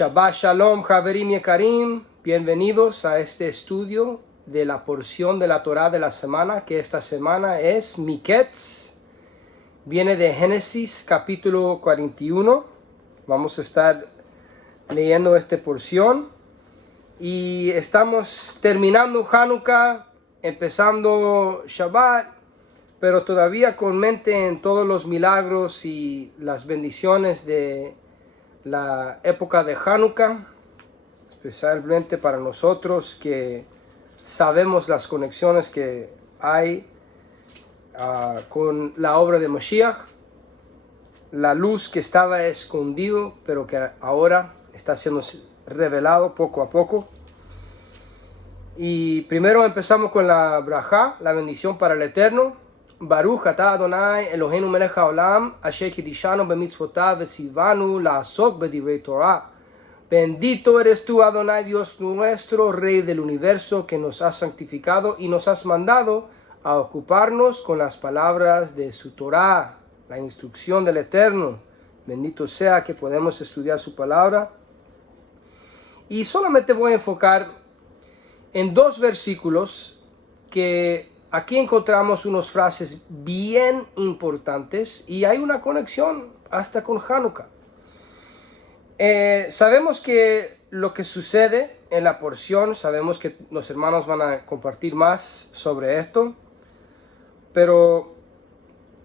Shabbat Shalom, Haverim Yekarim. Bienvenidos a este estudio de la porción de la Torah de la semana, que esta semana es Miketz. Viene de Génesis capítulo 41. Vamos a estar leyendo esta porción. Y estamos terminando Hanukkah, empezando Shabbat, pero todavía con mente en todos los milagros y las bendiciones de la época de Hanukkah, especialmente para nosotros que sabemos las conexiones que hay con la obra de Mashiach, la luz que estaba escondido, pero que ahora está siendo revelado poco a poco. Y primero empezamos con la brajá, la bendición para el Eterno. Baruch atah Adonai Eloheinu melech haolam asher kidishanu bemitzvotav vetzivanu la'asok bedivrei Torah. Bendito eres tú, Adonai, Dios nuestro, Rey del universo, que nos has santificado y nos has mandado a ocuparnos con las palabras de su Torah, la instrucción del Eterno. Bendito sea que podemos estudiar su palabra. Y solamente voy a enfocar en dos versículos que aquí encontramos unas frases bien importantes y hay una conexión hasta con Hanukkah. Sabemos que lo que sucede en la porción, sabemos que los hermanos van a compartir más sobre esto, pero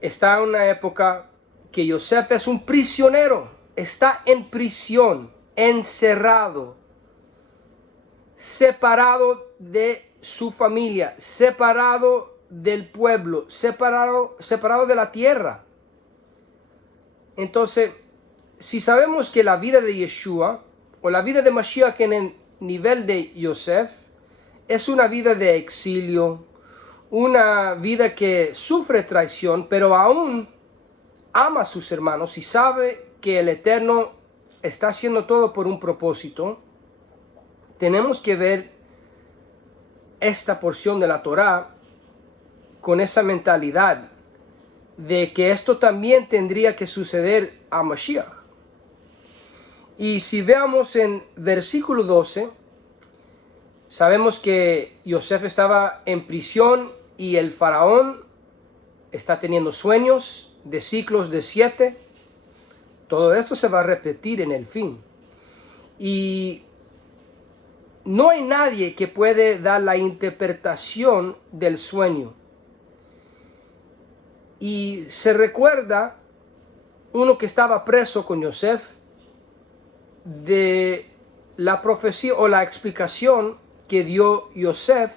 está en una época que Yosef es un prisionero, está en prisión, encerrado, separado de su familia, separado del pueblo, separado de la tierra. Entonces, si sabemos que la vida de Yeshua o la vida de Mashiach en el nivel de Yosef es una vida de exilio, una vida que sufre traición, pero aún ama a sus hermanos y sabe que el Eterno está haciendo todo por un propósito, tenemos que ver esta porción de la Torah con esa mentalidad de que esto también tendría que suceder a Mashiach. Y si veamos en versículo 12, sabemos que Yosef estaba en prisión y el faraón está teniendo sueños de ciclos de 7. Todo esto se va a repetir en el fin. Y no hay nadie que puede dar la interpretación del sueño. Y se recuerda uno que estaba preso con Yosef de la profecía o la explicación que dio Yosef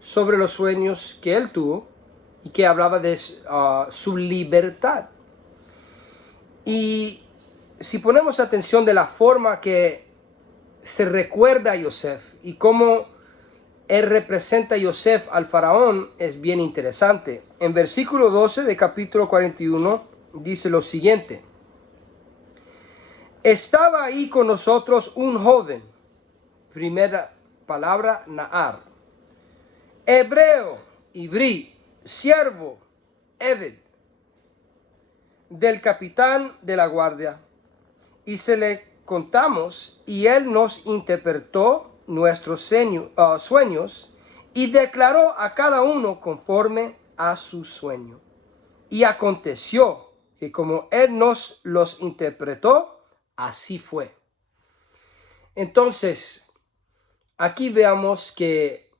sobre los sueños que él tuvo y que hablaba de su libertad. Y si ponemos atención de la forma que se recuerda a Yosef y cómo él representa a Yosef al faraón, es bien interesante. En versículo 12 de capítulo 41 dice lo siguiente: estaba ahí con nosotros un joven, primera palabra, Na'ar, hebreo, ivrí, siervo, Eved, del capitán de la guardia, y se le contamos y él nos interpretó nuestros sueños y declaró a cada uno conforme a su sueño. Y aconteció que como él nos los interpretó, así fue. Entonces, aquí veamos que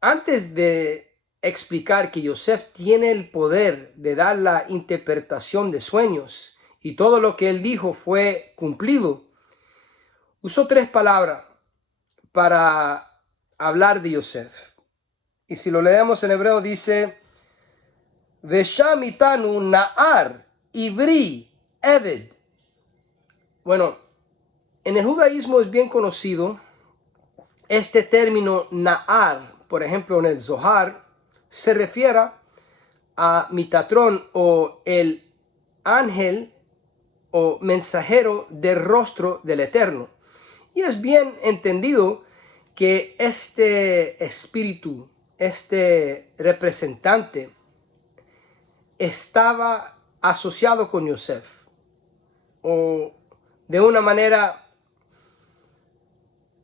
antes de explicar que Yosef tiene el poder de dar la interpretación de sueños y todo lo que él dijo fue cumplido, usó 3 palabras para hablar de Yosef. Y si lo leemos en hebreo dice: Vesham itanu Na'ar, ivrí, Eved. Bueno, en el judaísmo es bien conocido este término Na'ar. Por ejemplo, en el Zohar se refiere a Mitatrón, o el ángel o mensajero del rostro del Eterno. Y es bien entendido que este espíritu, este representante, estaba asociado con Yosef, o de una manera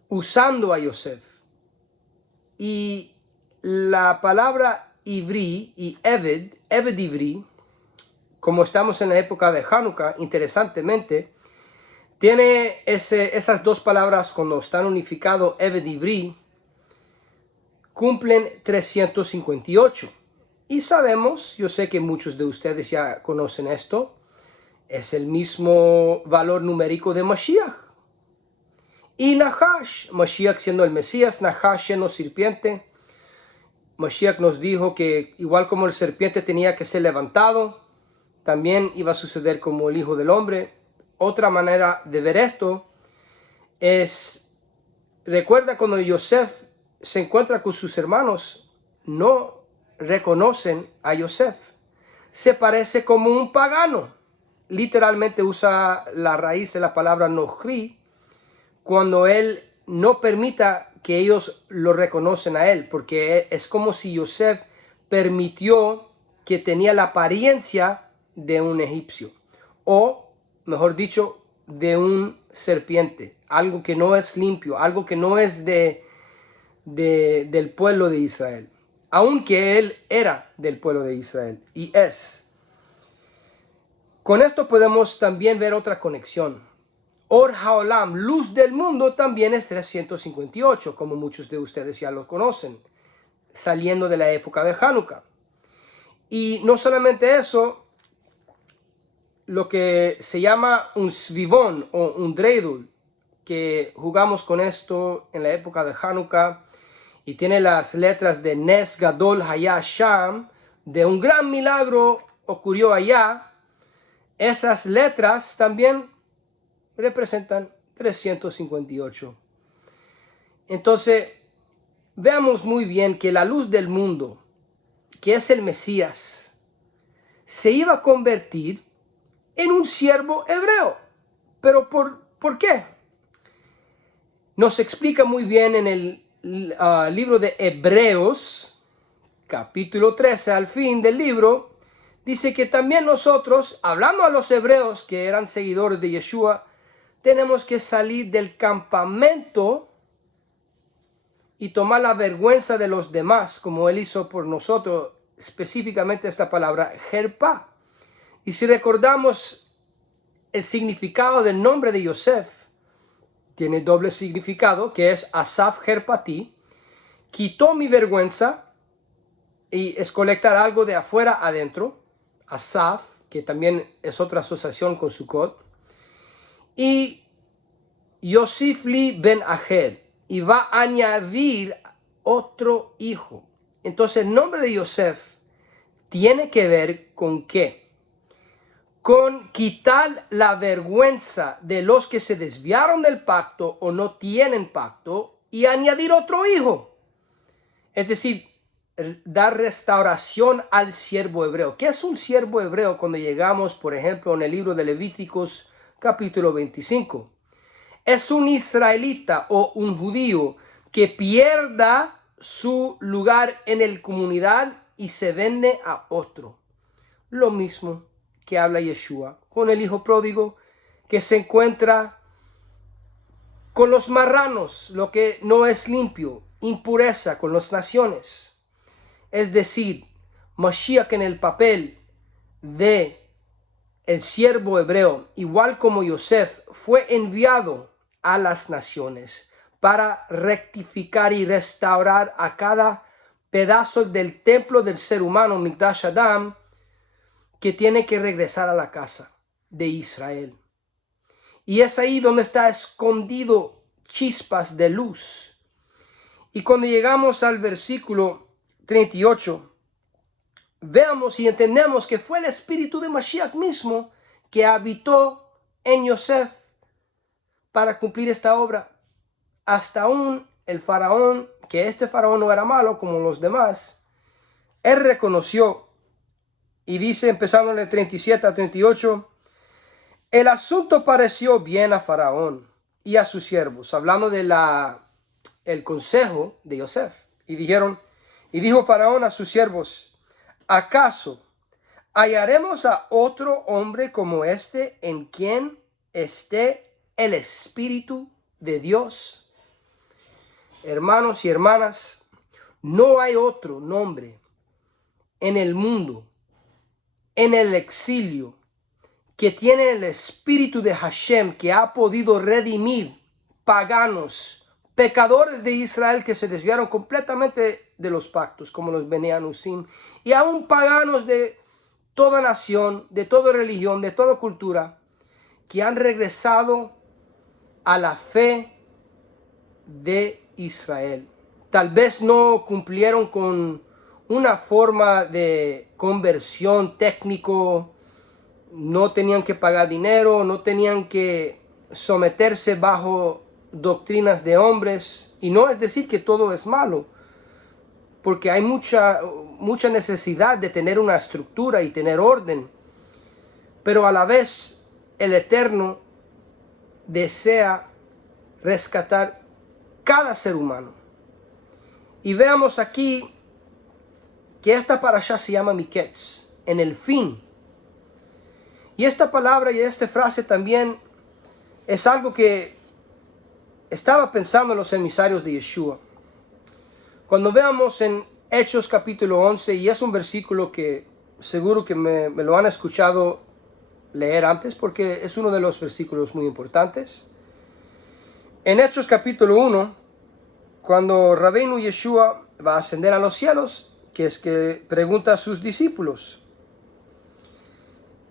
usando a Yosef. Y la palabra ivri y Eved ivri, como estamos en la época de Hanukkah, interesantemente, tiene esas dos palabras cuando están unificados, Eved ivri, cumplen 358. Y sabemos, yo sé que muchos de ustedes ya conocen esto, es el mismo valor numérico de Mashiach. Y Nahash, Mashiach siendo el Mesías, Nahash siendo serpiente. Mashiach nos dijo que igual como el serpiente tenía que ser levantado, también iba a suceder como el Hijo del Hombre. Otra manera de ver esto es, recuerda cuando Yosef se encuentra con sus hermanos, no reconocen a Yosef. Se parece como un pagano. Literalmente usa la raíz de la palabra nohri, cuando él no permita que ellos lo reconocen a él, porque es como si Yosef permitió que tenía la apariencia de un egipcio, o mejor dicho, de un serpiente, algo que no es limpio, algo que no es del pueblo de Israel, aunque él era del pueblo de Israel y es. Con esto podemos también ver otra conexión. Or Haolam, luz del mundo, también es 358, como muchos de ustedes ya lo conocen, saliendo de la época de Hanukkah. Y no solamente eso, lo que se llama un svivón o un dreidul, que jugamos con esto en la época de Hanukkah, y tiene las letras de Nes Gadol Haya Sham, de un gran milagro ocurrió allá. Esas letras también representan 358. Entonces, veamos muy bien que la luz del mundo, que es el Mesías, se iba a convertir en un siervo hebreo. ¿Pero por qué? Nos explica muy bien en el libro de Hebreos, capítulo 13, al fin del libro, dice que también nosotros, hablando a los hebreos que eran seguidores de Yeshua, tenemos que salir del campamento y tomar la vergüenza de los demás, como él hizo por nosotros, específicamente esta palabra, jerpa. Y si recordamos el significado del nombre de Yosef, tiene doble significado, que es Asaf Jerpati, quitó mi vergüenza, y es colectar algo de afuera adentro, Asaf, que también es otra asociación con Sukkot, y Yosifli ben Ahed, y va a añadir otro hijo. Entonces el nombre de Yosef tiene que ver con qué? Con quitar la vergüenza de los que se desviaron del pacto o no tienen pacto y añadir otro hijo. Es decir, dar restauración al siervo hebreo. ¿Qué es un siervo hebreo? Cuando llegamos, por ejemplo, en el libro de Levíticos, capítulo 25. Es un israelita o un judío que pierda su lugar en la comunidad y se vende a otro. Lo mismo que habla Yeshua con el hijo pródigo que se encuentra con los marranos, lo que no es limpio, impureza con las naciones. Es decir, Mashiach en el papel de el siervo hebreo, igual como Yosef, fue enviado a las naciones para rectificar y restaurar a cada pedazo del templo del ser humano, Mikdash Adam, que tiene que regresar a la casa de Israel. Y es ahí donde está escondido chispas de luz. Y cuando llegamos al versículo 38, veamos y entendemos que fue el espíritu de Mashiach mismo que habitó en Yosef para cumplir esta obra. Hasta aún el faraón, que este faraón no era malo como los demás, él reconoció y dice, empezando en el 37 a 38, el asunto pareció bien a faraón y a sus siervos, hablando de el consejo de Yosef. Y dijo faraón a sus siervos, ¿acaso hallaremos a otro hombre como este en quien esté el Espíritu de Dios? hermanos y hermanas, no hay otro nombre en el mundo, en el exilio, que tiene el espíritu de Hashem, que ha podido redimir paganos, pecadores de Israel que se desviaron completamente de los pactos, como los Bene Anusim, y aún paganos de toda nación, de toda religión, de toda cultura, que han regresado a la fe de Israel. Tal vez no cumplieron con una forma de conversión técnico, no tenían que pagar dinero, no tenían que someterse bajo doctrinas de hombres. Y no es decir que todo es malo, porque hay mucha necesidad de tener una estructura y tener orden. Pero a la vez el Eterno desea rescatar cada ser humano. Y veamos aquí que esta parashá se llama Miketz, en el fin. Y esta palabra y esta frase también es algo que estaba pensando en los emisarios de Yeshua. Cuando veamos en Hechos capítulo 11, y es un versículo que seguro que me lo han escuchado leer antes, porque es uno de los versículos muy importantes. En Hechos capítulo 1, cuando Rabbeinu Yeshua va a ascender a los cielos, que es que pregunta a sus discípulos.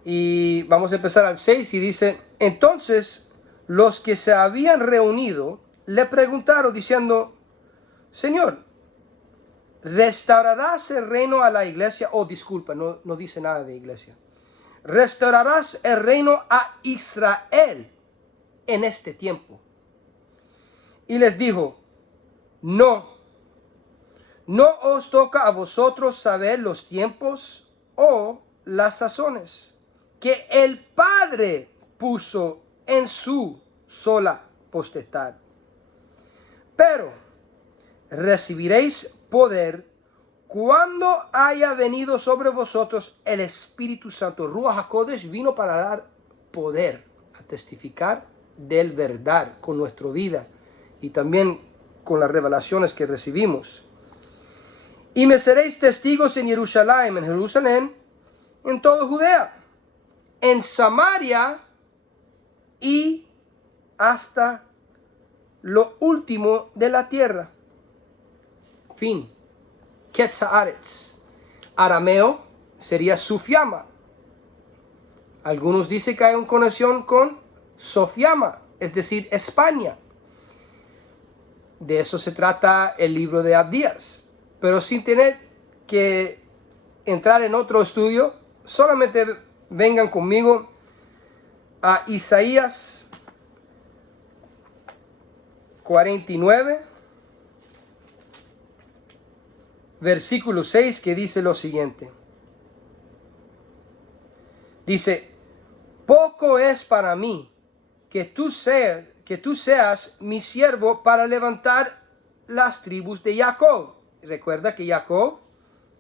Y vamos a empezar al 6 y dice: entonces los que se habían reunido le preguntaron diciendo: Señor, ¿restaurarás el reino a la iglesia? Oh, disculpa, no dice nada de iglesia. ¿Restaurarás el reino a Israel en este tiempo? Y les dijo: no os toca a vosotros saber los tiempos o las sazones que el Padre puso en su sola potestad. Pero recibiréis poder cuando haya venido sobre vosotros el Espíritu Santo. Ruach HaKodesh vino para dar poder, a testificar del verdad con nuestra vida y también con las revelaciones que recibimos. Y me seréis testigos en Jerusalén, en toda Judea, en Samaria y hasta lo último de la tierra. Fin. Quetzaaretz. Arameo sería Sufiama. Algunos dicen que hay una conexión con Sofiama, es decir, España. De eso se trata el libro de Abdías. Pero sin tener que entrar en otro estudio, solamente vengan conmigo a Isaías 49, versículo 6, que dice lo siguiente. Dice: poco es para mí que tú seas mi siervo para levantar las tribus de Jacob. Recuerda que Jacob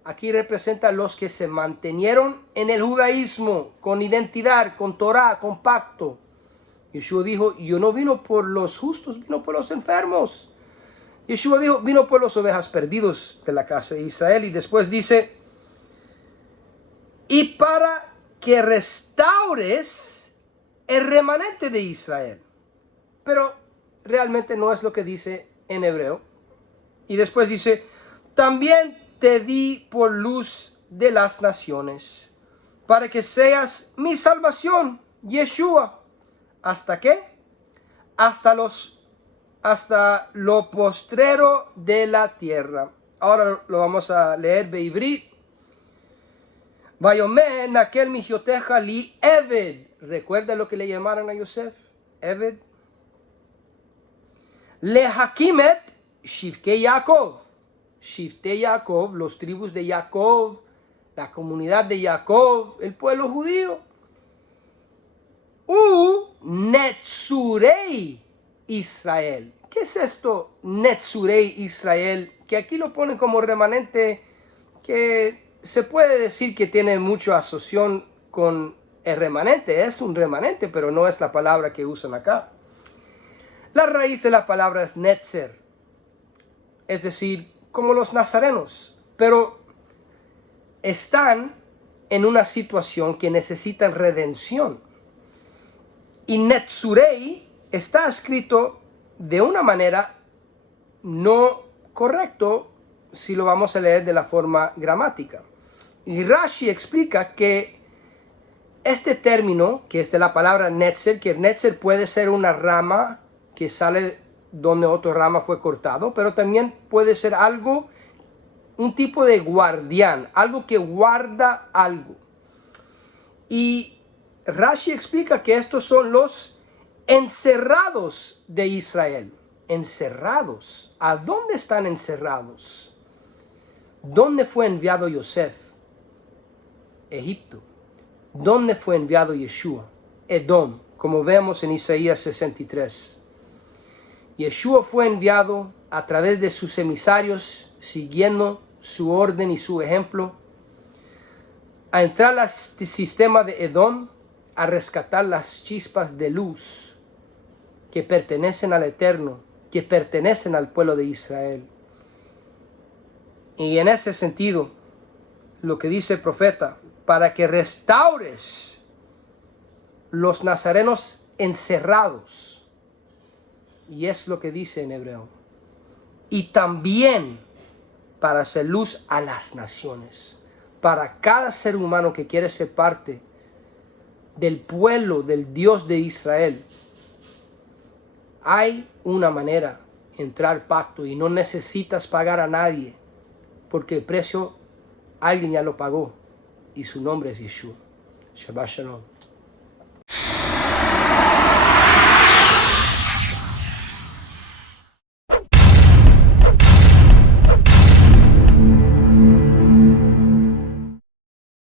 aquí representa a los que se mantenieron en el judaísmo, con identidad, con Torah, con pacto. Yeshua dijo: yo no vino por los justos, vino por los enfermos. Yeshua dijo: vino por las ovejas perdidas de la casa de Israel. Y después dice: y para que restaures el remanente de Israel. Pero realmente no es lo que dice en hebreo. Y después dice: también te di por luz de las naciones, para que seas mi salvación, Yeshua. ¿Hasta qué? Hasta lo postrero de la tierra. Ahora lo vamos a leer de Ivrit. Vayomer nakel mihioteja li Eved. ¿Recuerda lo que le llamaron a Yosef? Eved. Le hakimet shivkei Yaakov. Shivtei Yaakov, los tribus de Jacob, la comunidad de Jacob, el pueblo judío. Netzurei Israel. ¿Qué es esto? Netzurei Israel, que aquí lo ponen como remanente, que se puede decir que tiene mucha asociación con el remanente. Es un remanente, pero no es la palabra que usan acá. La raíz de la palabra es netzer. es decir, como los nazarenos, pero están en una situación que necesitan redención. Y Netzurei está escrito de una manera no correcto si lo vamos a leer de la forma gramática. Y Rashi explica que este término, que es de la palabra netzer, que netzer puede ser una rama que sale donde otra rama fue cortado, pero también puede ser algo, un tipo de guardián, algo que guarda algo. Y Rashi explica que estos son los encerrados de Israel. Encerrados. ¿A dónde están encerrados? ¿Dónde fue enviado Yosef? Egipto. ¿Dónde fue enviado Yeshua? Edom, como vemos en Isaías 63. Yeshua fue enviado a través de sus emisarios, siguiendo su orden y su ejemplo, a entrar al sistema de Edom, a rescatar las chispas de luz que pertenecen al Eterno, que pertenecen al pueblo de Israel. Y en ese sentido, lo que dice el profeta, para que restaures los nazarenos encerrados. Y es lo que dice en hebreo. Y también para hacer luz a las naciones. Para cada ser humano que quiere ser parte del pueblo del Dios de Israel. Hay una manera de entrar al pacto y no necesitas pagar a nadie. Porque el precio alguien ya lo pagó. Y su nombre es Yeshua. Shabbat Shalom.